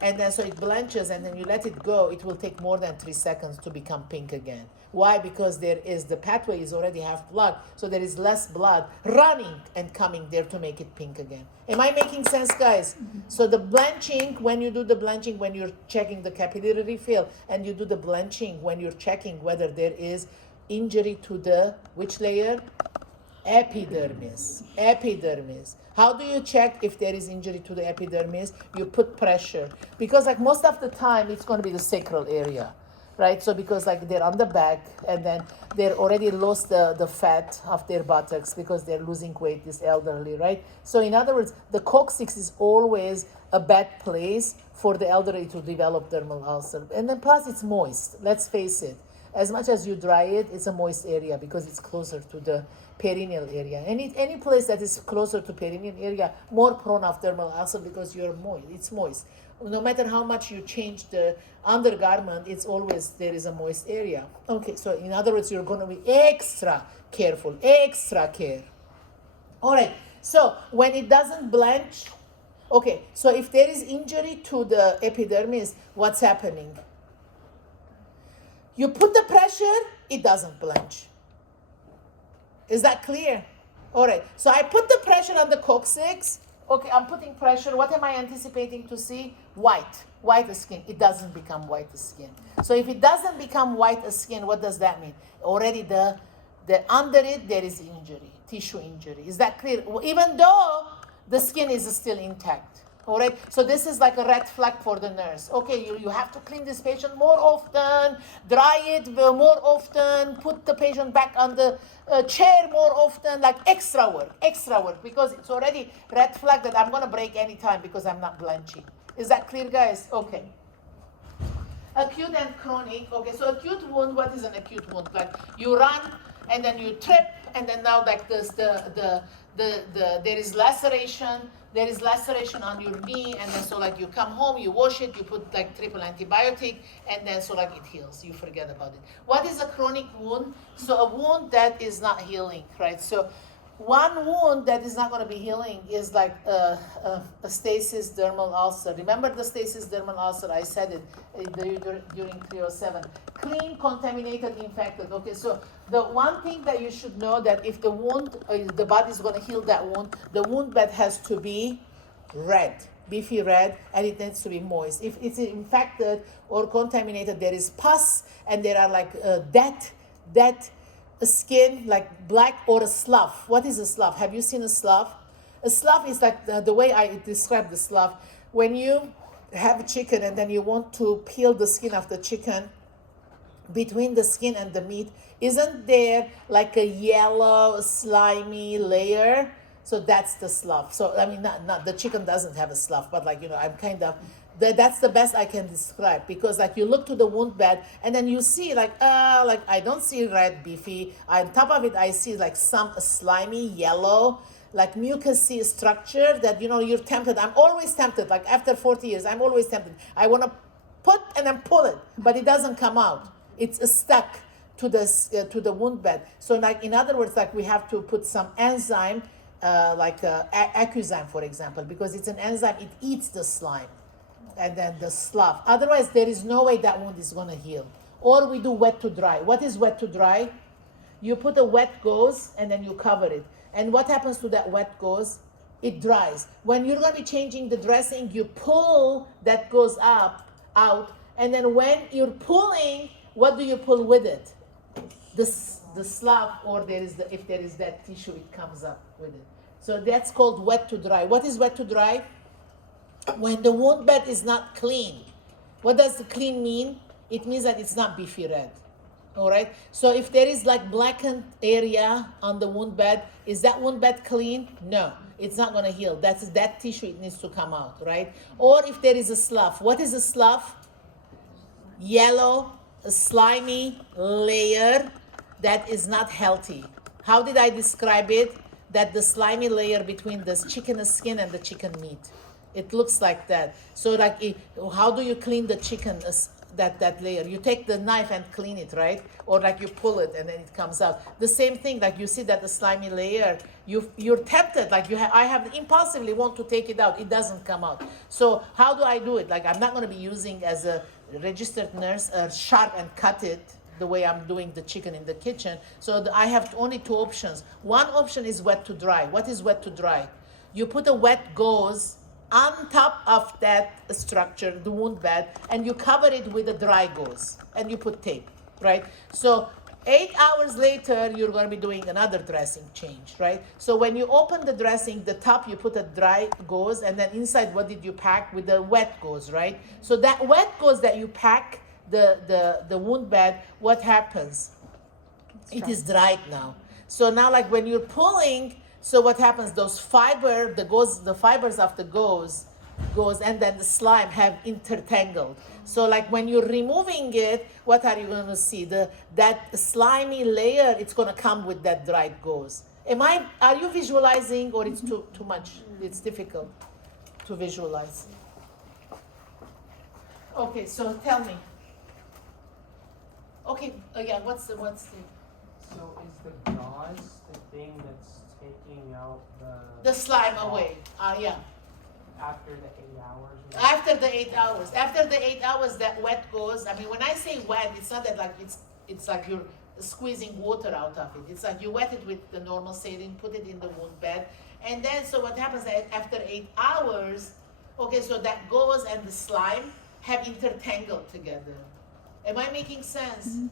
and then so it blanches, and then you let it go, it will take more than 3 seconds to become pink again. Why? Because the pathway is already half blocked, so there is less blood running and coming there to make it pink again. Am I making sense, guys? So the blanching, when you do the blanching, when you're checking the capillary refill, and you do the blanching when you're checking whether there is injury to the, which layer? Epidermis. How do you check if there is injury to the epidermis? You put pressure. Because like most of the time, it's going to be the sacral area. right? So because like they're on the back and then they're already lost the fat of their buttocks because they're losing weight, this elderly, right? So in other words, the coccyx is always a bad place for the elderly to develop dermal ulcer. And then plus it's moist, let's face it. As much as you dry it, it's a moist area because it's closer to the perineal area. Any place that is closer to perineal area, more prone of dermal ulcer because you're moist. It's moist. No matter how much you change the undergarment, it's always there is a moist area. Okay, so in other words, you're going to be extra careful, extra care. All right, so when it doesn't blanch, okay, so if there is injury to the epidermis, what's happening? You put the pressure, it doesn't blanch. Is that clear? All right, so I put the pressure on the coccyx. Okay, I'm putting pressure. What am I anticipating to see? White skin. It doesn't become white skin. So if it doesn't become white skin, what does that mean? Already the under it, there is injury, tissue injury. Is that clear? Even though the skin is still intact. All right, so this is like a red flag for the nurse. Okay, you have to clean this patient more often, dry it more often, put the patient back on the chair more often, like extra work, because it's already red flag that I'm gonna break anytime because I'm not blanching. Is that clear, guys? Okay. Acute and chronic. Okay, so acute wound, what is an acute wound? Like you run and then you trip and then now like this, there is laceration. There is laceration on your knee, and then so like you come home, you wash it, you put like triple antibiotic, and then so like it heals. You forget about it. What is a chronic wound? So a wound that is not healing, right? So one wound that is not going to be healing is like a stasis dermal ulcer. Remember the stasis dermal ulcer? I said it during 307. Clean, contaminated, infected. Okay, so the one thing that you should know that if the wound, the body is going to heal that wound, the wound bed has to be red, beefy red, and it needs to be moist. If it's infected or contaminated, there is pus and there are like dead skin, like black, or a slough. What is a slough? Have you seen a slough? A slough is like the way I describe the slough. When you have chicken and then you want to peel the skin of the chicken, between the skin and the meat, isn't there like a yellow slimy layer? So that's the slough. So I mean, not the chicken doesn't have a slough, but like, you know, I'm kind of, that's the best I can describe, because like you look to the wound bed and then you see like I don't see red beefy. On top of it, I see like some slimy yellow, like mucousy structure that, you know, you're tempted. I'm always tempted. Like after 40 years, I'm always tempted. I want to put and then pull it, but it doesn't come out. It's stuck to the wound bed. So like in other words, like we have to put some enzyme, like Csun, for example, because it's an enzyme. It eats the slime and then the slough. Otherwise, there is no way that wound is going to heal. Or we do wet to dry. What is wet to dry? You put a wet gauze and then you cover it. And what happens to that wet gauze? It dries. When you're going to be changing the dressing, you pull that gauze out, and then when you're pulling, what do you pull with it? The slough, or if there is that tissue, it comes up with it. So that's called wet to dry. What is wet to dry? When the wound bed is not clean. What does the clean mean? It means that it's not beefy red. All right. So if there is like blackened area on the wound bed, is that wound bed clean? No, it's not going to heal. That's that tissue. It needs to come out, right? Or if there is a slough. What is a slough? Yellow, a slimy layer that is not healthy. How did I describe it? That the slimy layer between the chicken skin and the chicken meat. It looks like that. So like, how do you clean the chicken? That layer, you take the knife and clean it, right? Or like you pull it and then it comes out. The same thing, like you see that the slimy layer, you're tempted, like I have impulsively want to take it out, it doesn't come out. So how do I do it? Like I'm not going to be using as a registered nurse a sharp and cut it the way I'm doing the chicken in the kitchen. So I have only two options. One option is wet to dry. What is wet to dry? You put a wet gauze on top of that structure, the wound bed, and you cover it with a dry gauze, and you put tape, right? So 8 hours later, you're going to be doing another dressing change, right? So when you open the dressing, the top, you put a dry gauze, and then inside, what did you pack? With the wet gauze, right? So that wet gauze that you pack the wound bed, what happens? It is dried now. So now, like when you're pulling, so what happens? Those the fibers of the gauze, and then the slime have intertangled. So like when you're removing it, what are you going to see? That slimy layer, it's going to come with that dried gauze. Are you visualizing, or it's too much? It's difficult to visualize. Okay, so tell me. Okay, yeah, what's the? So is the gauze the thing that's taking out The slime away. Yeah. after the 8 hours? After the 8 hours. After the 8 hours, that wet goes. I mean, when I say wet, it's not that like it's like you're squeezing water out of it. It's like you wet it with the normal saline, put it in the wound bed, and then so what happens after 8 hours? Okay, so that gauze and the slime have intertangled together. Am I making sense? Mm-hmm.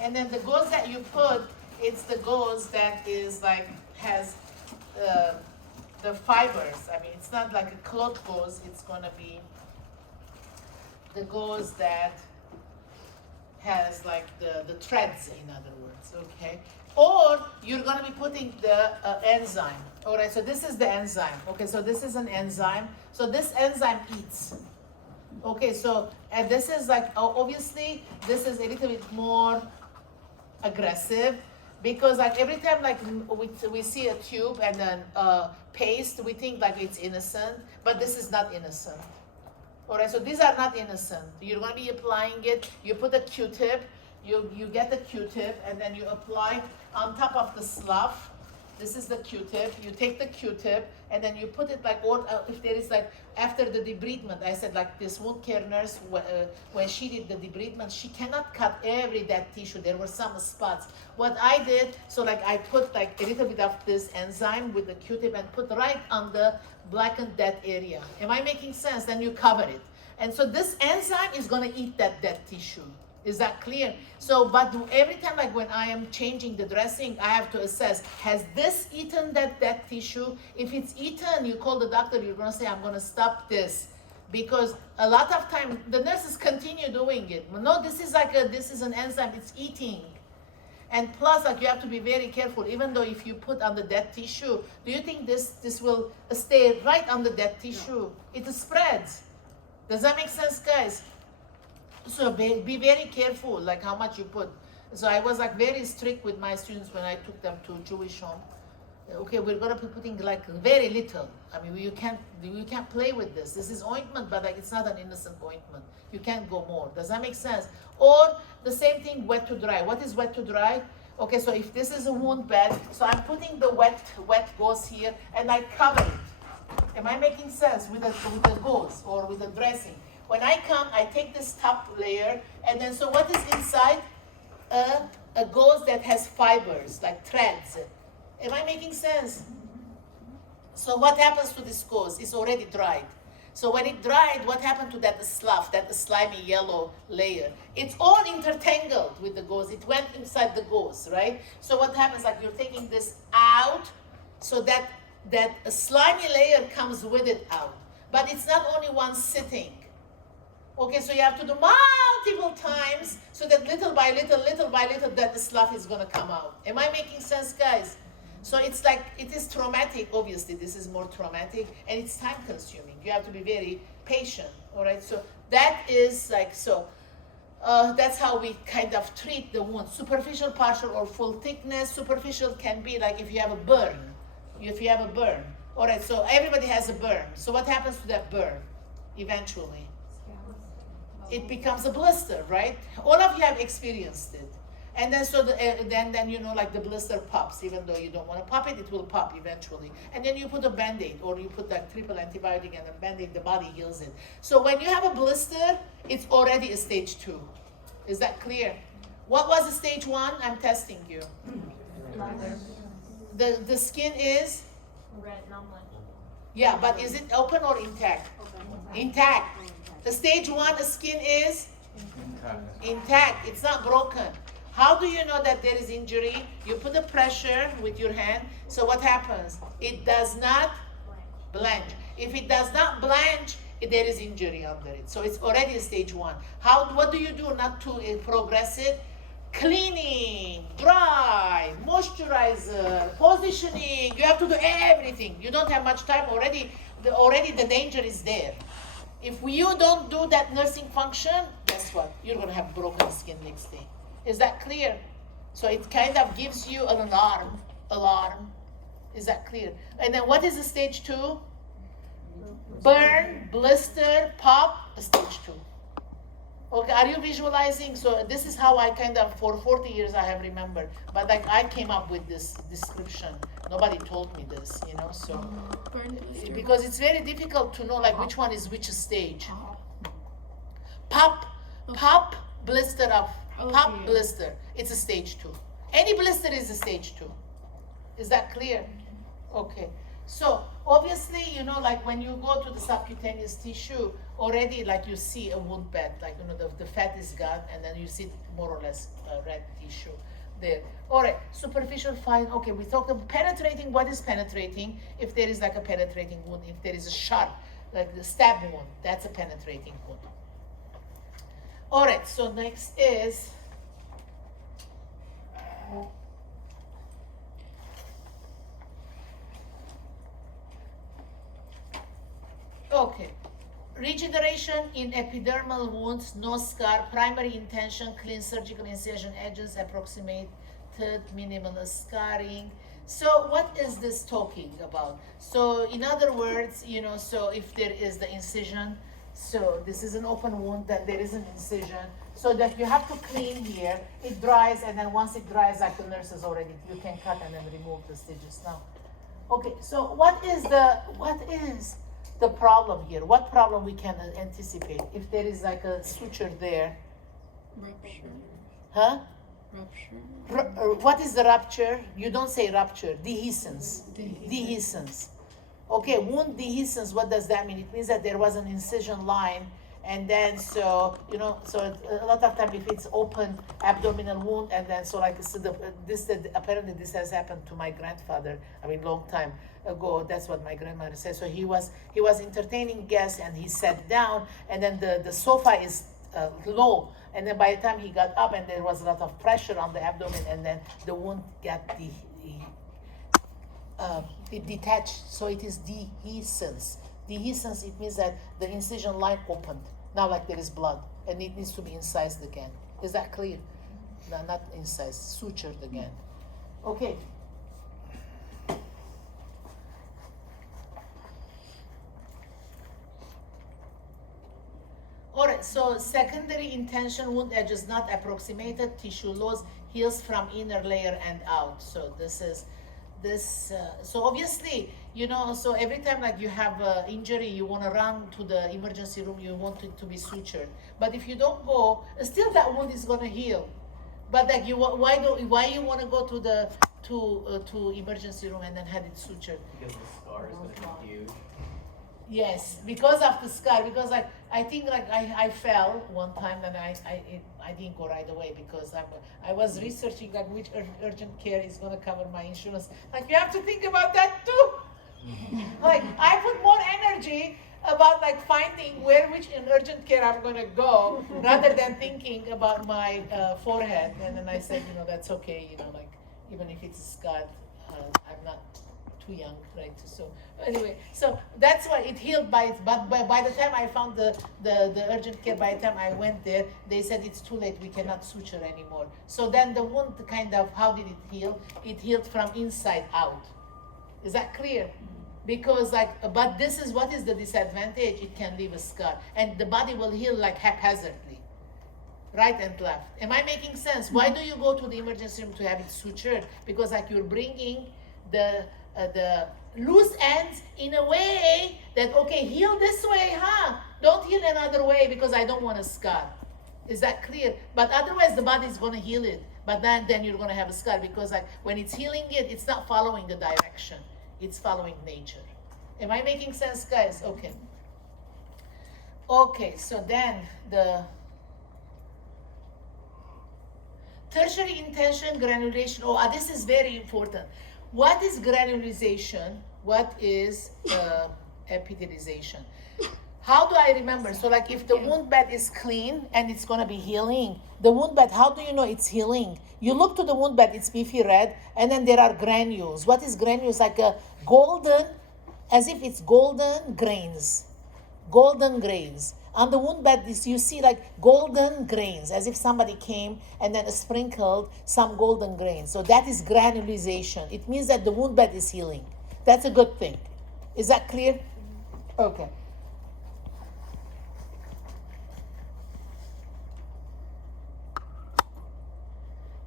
And then the gauze that you put, it's the gauze that is like has the fibers. I mean, it's not like a cloth gauze. It's gonna be the gauze that has like the threads, in other words. Okay. Or you're gonna be putting the enzyme. All right. So this is the enzyme. Okay. So this is an enzyme. So this enzyme eats. Okay. So and this is like obviously this is a little bit more aggressive, because like every time like we see a tube and then paste, we think like it's innocent, but this is not innocent. All right, so these are not innocent. You're going to be applying it. You put a Q-tip, you get the Q-tip, and then you apply on top of the slough. This is the Q-tip. You take the Q-tip, and then you put it like, or if there is like, after the debridement, I said like this wound care nurse, when she did the debridement, she cannot cut every dead tissue. There were some spots. What I did, so like I put like a little bit of this enzyme with the Q-tip and put right on the blackened dead area. Am I making sense? Then you cover it. And so this enzyme is gonna eat that dead tissue. Is that clear? So, but every time, like when I am changing the dressing, I have to assess, has this eaten that tissue? If it's eaten, you call the doctor, you're gonna say, I'm gonna stop this. Because a lot of time, the nurses continue doing it. No, this is an enzyme, it's eating. And plus, like you have to be very careful, even though if you put on the dead tissue, do you think this will stay right on the dead tissue? No. It spreads. Does that make sense, guys? So be very careful, like how much you put. So I was like very strict with my students when I took them to Jewish home. Okay, we're gonna be putting like very little. I mean, you can't play with this. This is ointment, but like it's not an innocent ointment. You can't go more. Does that make sense? Or the same thing, wet to dry. What is wet to dry? Okay, so if this is a wound bed, so I'm putting the wet gauze here and I cover it. Am I making sense with the gauze or with the dressing? When I come, I take this top layer, and then so what is inside? A gauze that has fibers, like threads. Am I making sense? So what happens to this gauze? It's already dried. So when it dried, what happened to that slough, that slimy yellow layer? It's all intertangled with the gauze. It went inside the gauze, right? So what happens, like you're taking this out, so that slimy layer comes with it out. But it's not only one sitting. Okay, so you have to do multiple times so that little by little, that the slough is going to come out. Am I making sense, guys? So it's like, it is traumatic, obviously. This is more traumatic, and it's time consuming. You have to be very patient, all right? So that is like, so that's how we kind of treat the wound. Superficial, partial, or full thickness. Superficial can be like if you have a burn. All right, so everybody has a burn. So what happens to that burn eventually? It becomes a blister, right? All of you have experienced it. And then so then you know, like the blister pops. Even though you don't want to pop it, it will pop eventually. And then you put a Band-Aid, or you put like triple antibiotic and a Band-Aid, the body heals it. So when you have a blister, it's already a stage 2. Is that clear? What was a stage 1? I'm testing you. The skin is? Red, not much. Yeah, but is it open or intact? Intact. The stage 1, the skin is? Intact. It's not broken. How do you know that there is injury? You put the pressure with your hand. So what happens? It does not blanch. If it does not blanch, there is injury under it. So it's already stage 1. What do you do not to progress it? Cleaning, dry, moisturizer, positioning. You have to do everything. You don't have much time already. The danger is there. If you don't do that nursing function, guess what? You're gonna have broken skin next day. Is that clear? So it kind of gives you an alarm. Is that clear? And then what is the stage 2? Burn, blister, pop, stage 2. Okay, are you visualizing? So this is how I kind of, for 40 years I have remembered. But like I came up with this description. Nobody told me this, so. Burn blister. Because it's very difficult to know like which one is which stage. Pop, blister up. Pop, Okay. blister. It's a stage 2. Any blister is a stage 2. Is that clear? Okay. So obviously, like when you go to the subcutaneous tissue, already like you see a wound bed, like the fat is gone, and then you see more or less red tissue there. All right, superficial fine. Okay, we talked about penetrating. What is penetrating? If there is like a penetrating wound, if there is a sharp, like the stab wound, that's a penetrating wound. All right, so next is. Okay, regeneration in epidermal wounds, no scar, primary intention, clean surgical incision edges, approximated minimal scarring. So what is this talking about? So in other words, so if there is the incision, so this is an open wound, then there is an incision, so that you have to clean here, it dries, and then once it dries, like the nurses already, you can cut and then remove the stitches now. Okay, so what is the problem here? What problem we can anticipate? If there is like a suture there. Rupture. Huh? Rupture. What is the rupture? You don't say rupture. Dehiscence. Dehiscence. Okay, wound dehiscence, what does that mean? It means that there was an incision line, and then so a lot of time if it's open abdominal wound, and then apparently this has happened to my grandfather. Long time ago. That's what my grandmother said. So he was entertaining guests, and he sat down, and then the sofa is low, and then by the time he got up, and there was a lot of pressure on the abdomen, and then the wound got it detached, so it is dehiscence. Dehiscence, it means that the incision line opened. Now like there is blood, and it needs to be incised again. Is that clear? No, not incised, sutured again. Okay. Alright, so secondary intention wound edges not approximated, tissue loss, heals from inner layer and out. So so obviously, so every time like you have an injury, you want to run to the emergency room, you want it to be sutured. But if you don't go, still that wound is going to heal. But like why you want to go to the to emergency room and then have it sutured? Because the scar is going to be huge. Yes, because of the scar. Because I think like I fell one time, and I didn't go right away because I was researching like which urgent care is gonna cover my insurance. Like you have to think about that too. Like I put more energy about like finding which in urgent care I'm gonna go rather than thinking about my forehead. And then I said, that's okay. Like even if it's scarred, I'm not too young, right? So anyway, so that's why it healed but by the time I found the urgent care, by the time I went there, they said it's too late, we cannot suture anymore. So then the wound kind of, how did it heal? It healed from inside out. Is that clear? Because but this is what is the disadvantage? It can leave a scar, and the body will heal like haphazardly, right and left. Am I making sense? Why do you go to the emergency room to have it sutured? Because like you're bringing the loose ends in a way that, okay, heal this way, don't heal another way because I don't want a scar. Is that clear? But otherwise the body is going to heal it, but then you're going to have a scar because like when it's healing it, it's not following the direction, it's following nature. Am I making sense, guys? Okay, so then the tertiary intention granulation. This is very important. What is granulization? What is epithelialization? How do I remember? So like if the wound bed is clean and it's gonna be healing, the wound bed, how do you know it's healing? You look to the wound bed, it's beefy red, and then there are granules. What is granules? Like a golden, as if it's golden grains. Golden grains. On the wound bed, you see like golden grains, as if somebody came and then sprinkled some golden grains. So that is granulization. It means that the wound bed is healing. That's a good thing. Is that clear? Okay.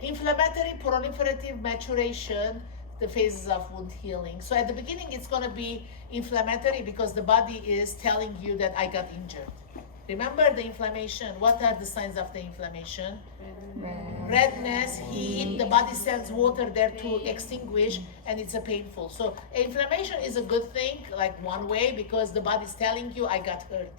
Inflammatory, proliferative, maturation, the phases of wound healing. So at the beginning, it's going to be inflammatory because the body is telling you that I got injured. Remember the inflammation. What are the signs of the inflammation? Redness, heat, the body sends water there to extinguish, and it's a painful. So inflammation is a good thing, like one way, because the body's telling you I got hurt.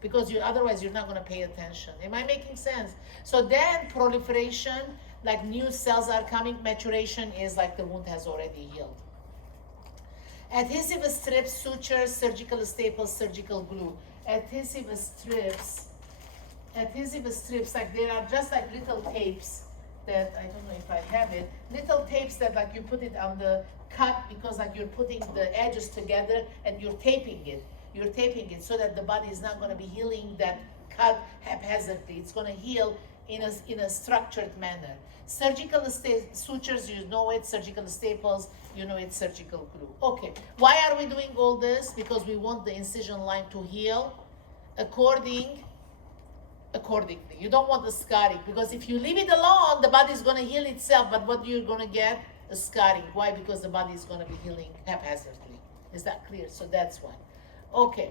Because otherwise you're not going to pay attention. Am I making sense? So then proliferation, like new cells are coming. Maturation is like the wound has already healed. Adhesive strips, sutures, surgical staples, surgical glue. Adhesive strips, like they are just like little tapes that, I don't know if I have it, little tapes that like you put it on the cut because like you're putting the edges together and you're taping it. You're taping it so that the body is not going to be healing that cut haphazardly. It's going to heal in a structured manner. Surgical sutures, you know it. Surgical staples, you know it. Surgical glue. Okay, why are we doing all this? Because we want the incision line to heal accordingly. You don't want the scarring, because if you leave it alone, the body is going to heal itself, but what you're going to get? A scarring. Why? Because the body is going to be healing haphazardly. Is that clear? So that's why. Okay.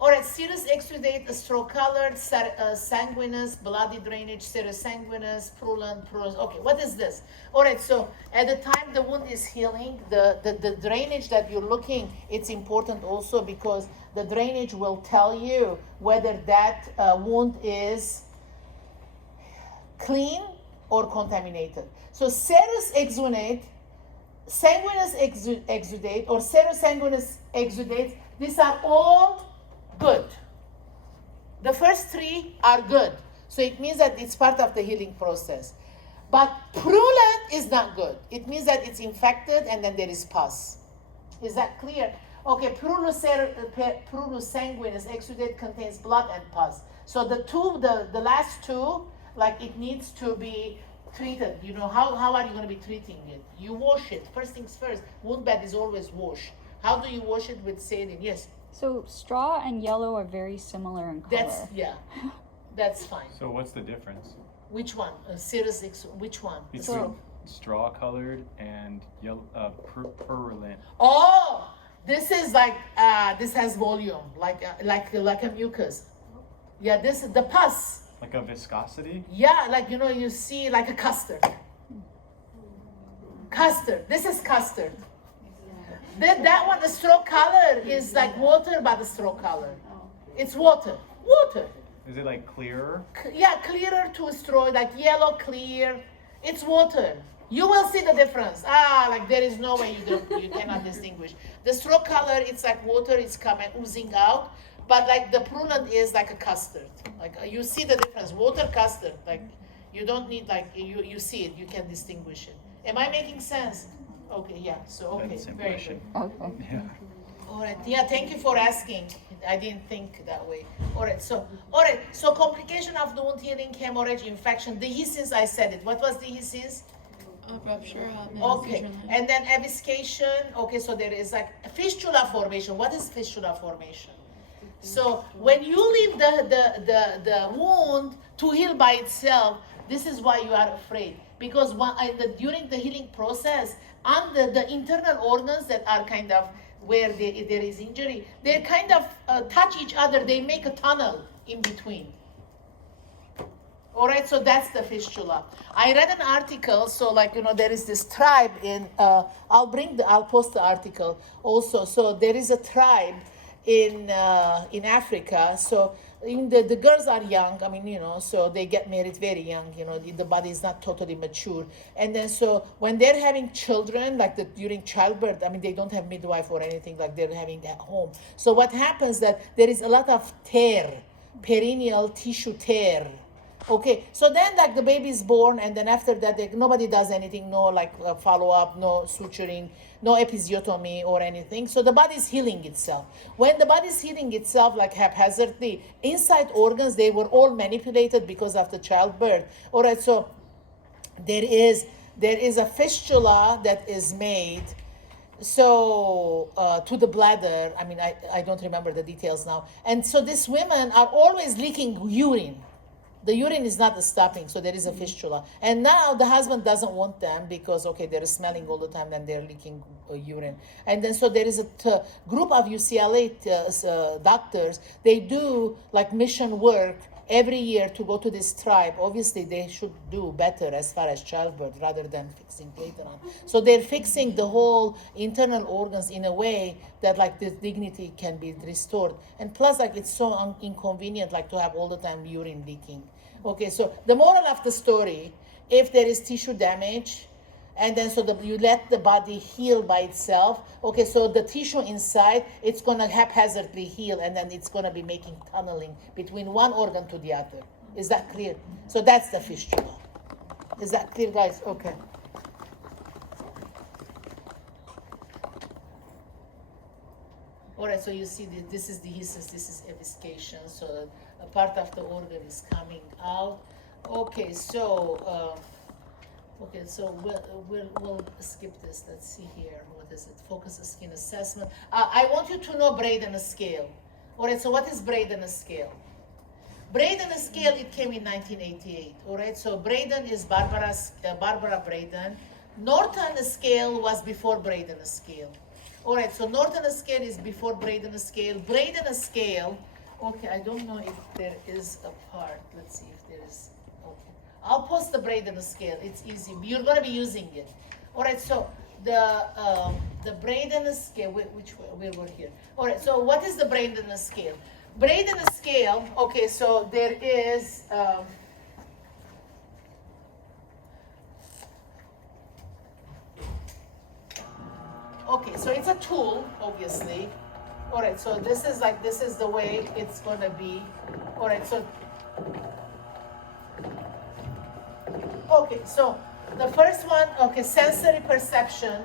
All right, serous exudate, straw-colored, sanguinous, bloody drainage, serosanguinous, purulent, porous. Okay, what is this? All right, so at the time the wound is healing, the drainage that you're looking, it's important also because the drainage will tell you whether that wound is clean or contaminated. So serous exudate, sanguinous exudate, or serosanguinous exudate, these are all good. The first three are good. So it means that it's part of the healing process. But purulent is not good. It means that it's infected and then there is pus. Is that clear? Okay, purulus sanguinus exudate contains blood and pus. So the last two, like it needs to be treated. You know, how are you going to be treating it? You wash it. First things first, wound bed is always washed. How do you wash it? With saline? Yes. So straw and yellow are very similar in color. That's fine. So what's the difference Which one? Which one? between straw colored and yellow, purulent? Oh, this is like this has volume, like a mucus. Yeah, this is the pus. Like a viscosity? Yeah, like you see like a custard. Custard. This is custard. That one, the straw color is like water, but the straw color. It's water. Water. Is it like clearer? Yeah, clearer to straw, like yellow, clear. It's water. You will see the difference. Like there is no way you cannot distinguish. The straw color, it's like water, it's coming, oozing out. But like the purulent is like a custard. Like you see the difference. Water, custard. Like you don't need you see it. You can distinguish it. Am I making sense? Okay, yeah. So okay, That's very good. Okay. Yeah. All right. Yeah, thank you for asking. I didn't think that way. All right. So complication of the wound healing, hemorrhage, infection, dehiscence. I said it. What was dehiscence? Rupture. Okay. And then avascation. Okay. So there is like a fistula formation. What is fistula formation? So when you leave the wound to heal by itself, this is why you are afraid. Because during the healing process, under the internal organs that are kind of where there is injury, they kind of touch each other. They make a tunnel in between. All right, so that's the fistula. I read an article, so there is this tribe in. I'll post the article also. So there is a tribe in Africa. So the girls are young. I mean, so they get married very young. The body is not totally mature, and then so when they're having children, like during childbirth, I mean, they don't have midwife or anything, like they're having at home. So what happens that there is a lot of tear, perineal tissue tear. Okay, so then like the baby is born, and then after that nobody does anything, no like follow up, no suturing, no episiotomy or anything. So the body is healing itself. When the body is healing itself like haphazardly, inside organs they were all manipulated because of the childbirth. All right, so there is a fistula that is made. So to the bladder, I mean I don't remember the details now, and so these women are always leaking urine. The urine is not stopping, so there is a fistula. And now the husband doesn't want them because, okay, they're smelling all the time and they're leaking urine. And then so there is a group of UCLA doctors. They do like mission work every year to go to this tribe. Obviously, they should do better as far as childbirth rather than fixing later on. So they're fixing the whole internal organs in a way that like the dignity can be restored. And plus, like it's so inconvenient, like to have all the time urine leaking. Okay, so the moral of the story, if there is tissue damage, and then so you let the body heal by itself. Okay, so the tissue inside, it's gonna haphazardly heal, and then it's gonna be making tunneling between one organ to the other. Is that clear? So that's the fistula. Is that clear, guys? Okay. All right, so you see this is dehiscence, this is eviscation. So a part of the organ is coming out. Okay, so we'll skip this. Let's see here. What is it? Focus skin assessment. I want you to know Braden scale. All right, so what is Braden scale? Braden scale, it came in 1988. All right, so Braden is Barbara Braden. Norton scale was before Braden scale. All right, so Norton scale is before Braden scale. Braden scale, okay, I don't know if there is a part. Let's see if there is. Okay, I'll post the Braden scale. It's easy. You're going to be using it. All right, so the Braden scale, we were here. All right, so what is the Braden scale? Braden scale, okay, so there is. Okay, so it's a tool, obviously. All right, so this is the way it's gonna be. All right, so. Okay, so the first one, okay, sensory perception.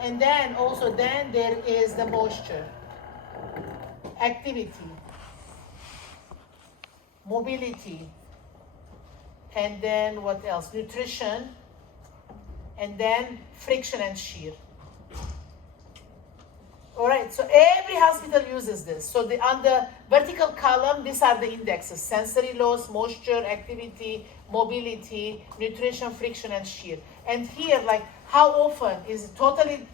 And then also, then there is the moisture, activity, mobility, and then what else? Nutrition, and then friction and shear. All right, so every hospital uses this. So on the vertical column, these are the indexes: sensory loss, moisture, activity, mobility, nutrition, friction, and shear. And here, like how often is it totally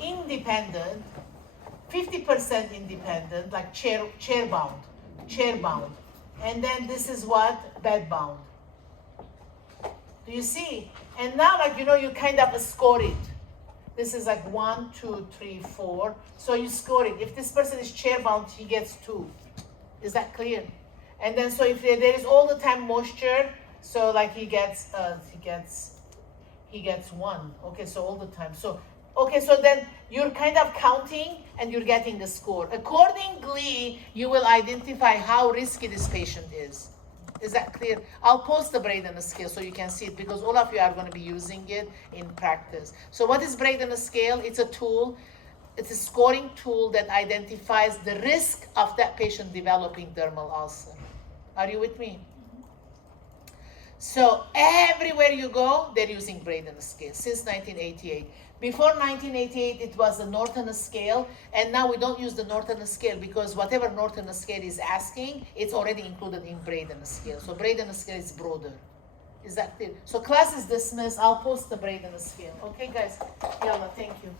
independent, 50% independent, like chair bound. And then this is what? Bed bound. Do you see? And now, like, you kind of score it. This is like 1, 2, 3, 4. So you score it. If this person is chair bound, he gets 2. Is that clear? And then so if there is all the time moisture, so like he gets 1. Okay, so all the time. So okay, so then you're kind of counting and you're getting the score. Accordingly, you will identify how risky this patient is. Is that clear? I'll post the Braden scale so you can see it, because all of you are going to be using it in practice. So what is Braden scale? It's a tool. It's a scoring tool that identifies the risk of that patient developing dermal ulcer. Are you with me? So everywhere you go, they're using Braden scale since 1988. Before 1988, it was the Norton scale, and now we don't use the Norton scale because whatever Norton scale is asking, it's already included in Braden scale. So Braden scale is broader. Is that clear? So class is dismissed. I'll post the Braden scale. Okay, guys? Yalla, thank you.